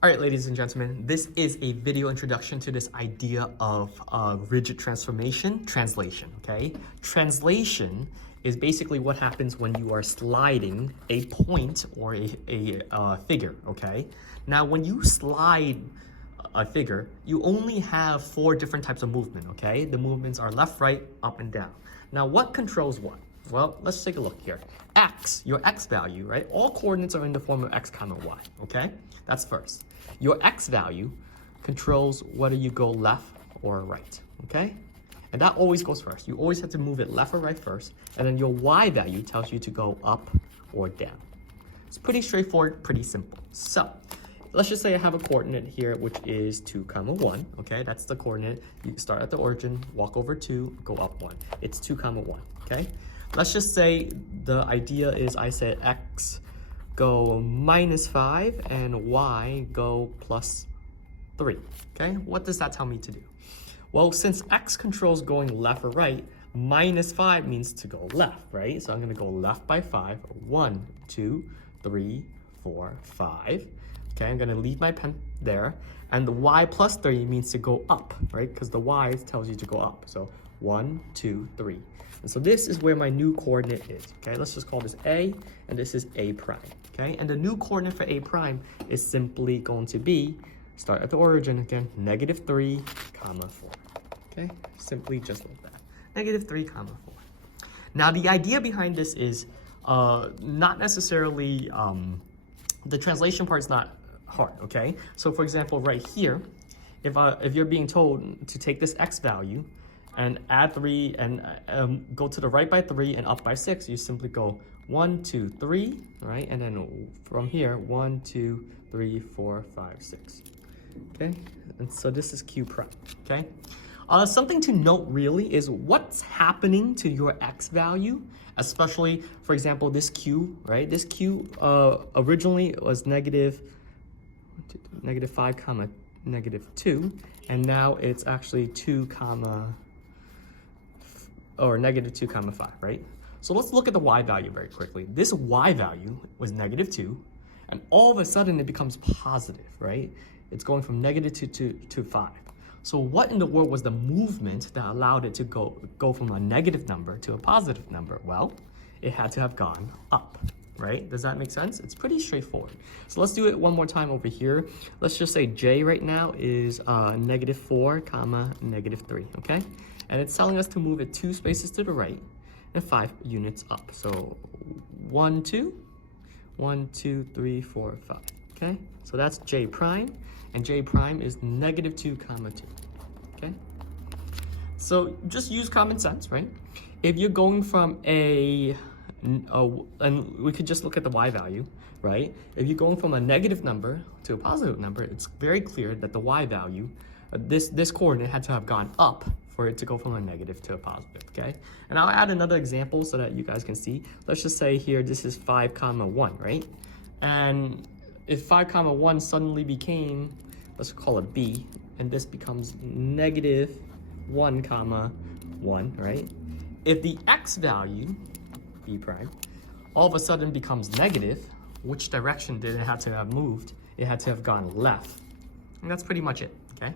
All right, ladies and gentlemen, this is a video introduction to this idea of rigid transformation, translation, okay? Translation is basically what happens when you are sliding a point or a figure, okay? Now, when you slide a figure, you only have 4 different types of movement, okay? The movements are left, right, up, and down. Now, what controls what? Well, let's take a look here. X, your X value, right? All coordinates are in the form of X comma Y, okay? That's first. Your X value controls whether you go left or right, okay? And that always goes first. You always have to move it left or right first, and then your Y value tells you to go up or down. It's pretty straightforward, pretty simple. So, let's just say I have a coordinate here, which is 2, 1, okay? That's the coordinate. You start at the origin, walk over 2, go up 1. It's 2, 1, okay? Let's just say the idea is I said X go -5 and Y go +3, okay? What does that tell me to do? Well, since X controls going left or right, -5 means to go left, right? So I'm gonna go left by 5, 1, 2, 3, 4, 5. Okay, I'm gonna leave my pen there. And the Y +3 means to go up, right? Because the Y tells you to go up. So 1, 2, 3. And so this is where my new coordinate is, okay? Let's just call this A, and this is A prime, okay? And the new coordinate for A prime is simply going to be, start at the origin again, -3, 4, okay? Simply just like that, -3, 4. Now, the idea behind this is not necessarily, the translation part is not hard, okay? So for example, right here, if you're being told to take this X value and add 3 and go to the right by 3 and up by 6, you simply go 1, 2, 3, right? And then from here, 1, 2, 3, 4, 5, 6, okay? And so this is Q prime, okay? Something to note really is what's happening to your X value, especially, for example, this Q, right? This Q originally was -5, -2, and now it's actually 2, or -2, 5, right? So let's look at the Y value very quickly. This Y value was -2, and all of a sudden it becomes positive, right? It's going from -2 to 5. So what in the world was the movement that allowed it to go from a negative number to a positive number? Well, it had to have gone up, right? Does that make sense? It's pretty straightforward. So let's do it one more time over here. Let's just say J right now is -4, -3, okay? And it's telling us to move it 2 spaces to the right and 5 units up. So 1, 2, 1, 2, 3, 4, 5, okay? So that's J prime, and J prime is -2, 2, okay? So just use common sense, right? If you're going from and we could just look at the Y value, right? If you're going from a negative number to a positive number, it's very clear that the Y value, this coordinate had to have gone up for it to go from a negative to a positive, okay? And I'll add another example so that you guys can see. Let's just say here, this is 5, 1, right? And if 5, 1 suddenly became, let's call it B, and this becomes -1, 1, right? If the X value, B prime, all of a sudden becomes negative, which direction did it have to have moved? It had to have gone left. And that's pretty much it, okay?